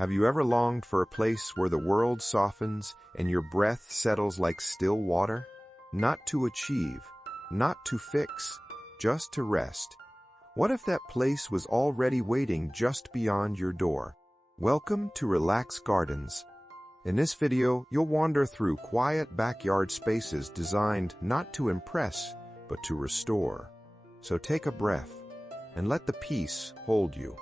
Have you ever longed for a place where the world softens and your breath settles like still water? Not to achieve, not to fix, just to rest. What if that place was already waiting just beyond your door? Welcome to Relax Gardens. In this video, you'll wander through quiet backyard spaces designed not to impress, but to restore. So take a breath and let the peace hold you.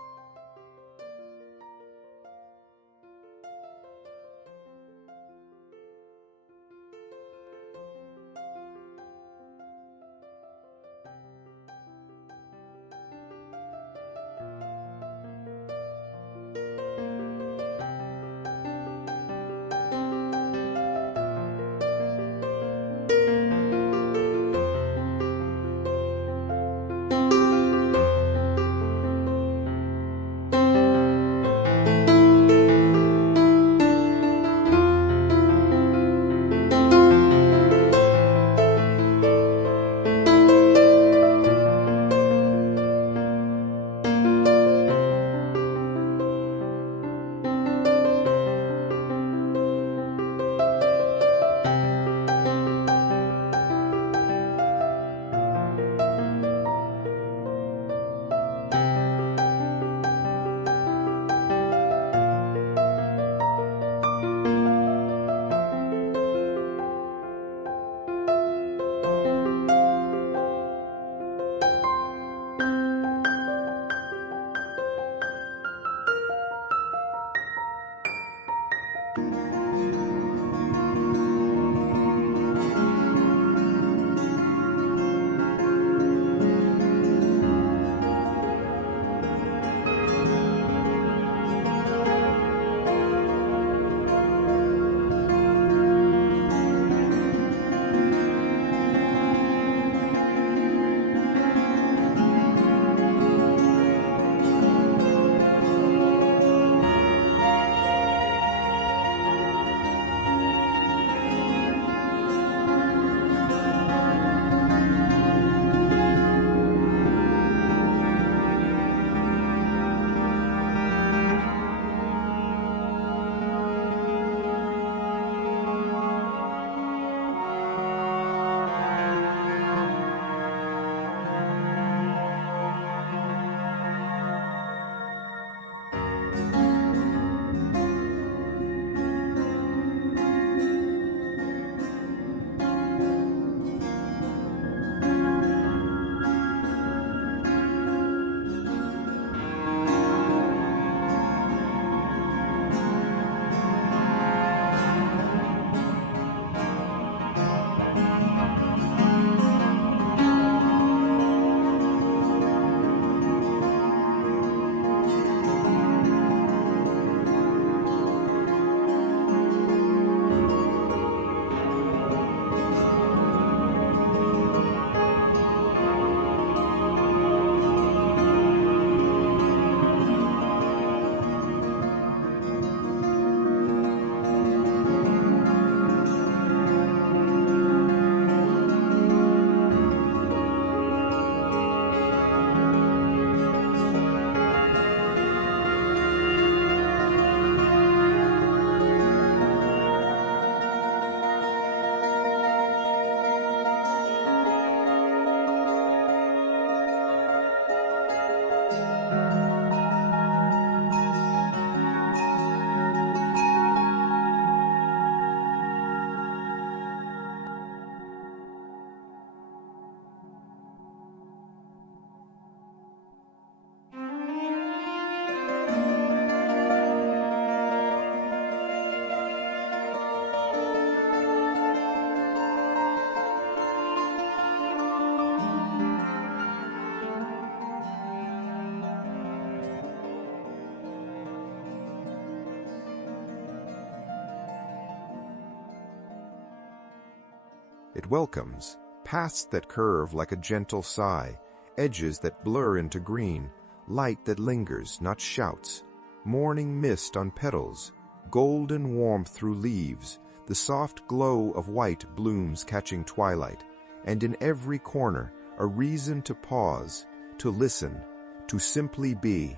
It welcomes paths that curve like a gentle sigh, edges that blur into green, light that lingers, not shouts, morning mist on petals, golden warmth through leaves, the soft glow of white blooms catching twilight, and in every corner a reason to pause, to listen, to simply be.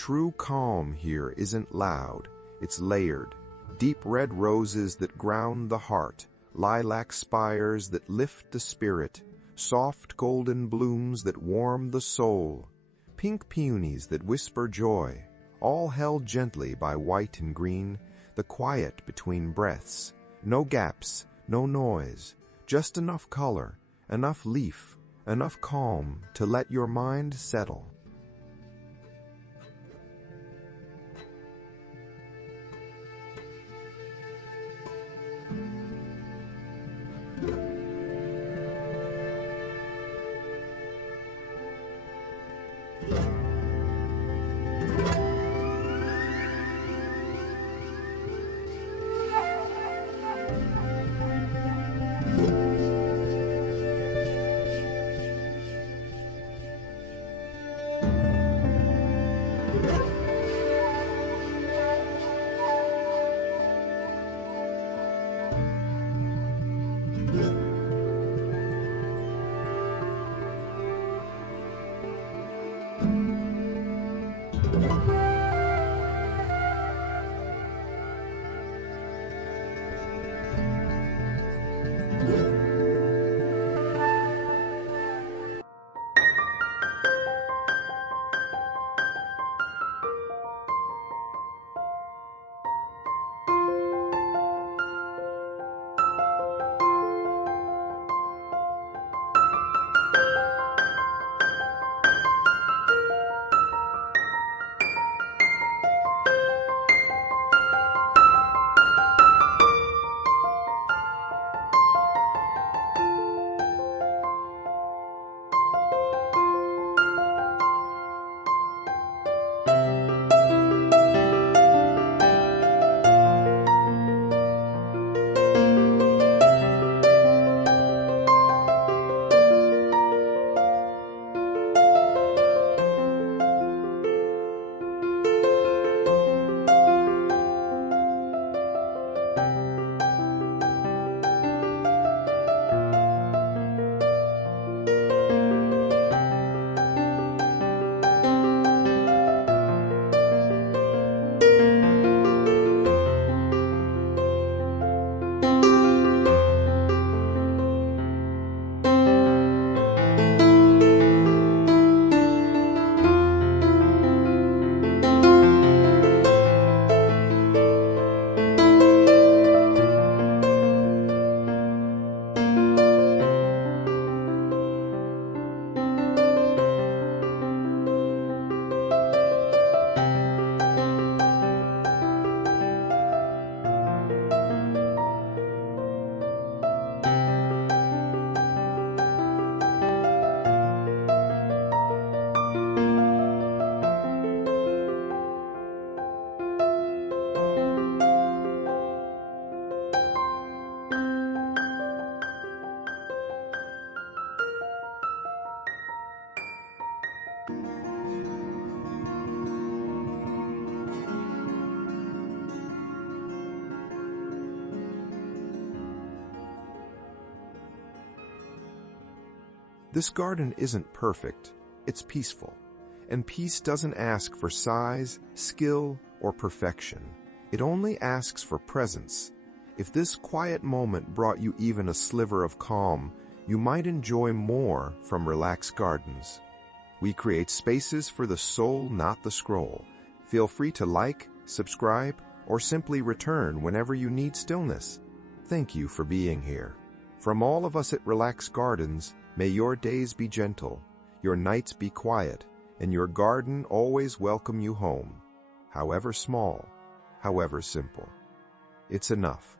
True calm here isn't loud, it's layered. Deep red roses that ground the heart, lilac spires that lift the spirit, soft golden blooms that warm the soul, pink peonies that whisper joy, all held gently by white and green, the quiet between breaths. No gaps, no noise, just enough color, enough leaf, enough calm to let your mind settle. This garden isn't perfect, it's peaceful. And peace doesn't ask for size, skill, or perfection. It only asks for presence. If this quiet moment brought you even a sliver of calm, you might enjoy more from Relaxed Gardens. We create spaces for the soul, not the scroll. Feel free to like, subscribe, or simply return whenever you need stillness. Thank you for being here. From all of us at Relaxed Gardens, may your days be gentle, your nights be quiet, and your garden always welcome you home. However small, however simple. It's enough.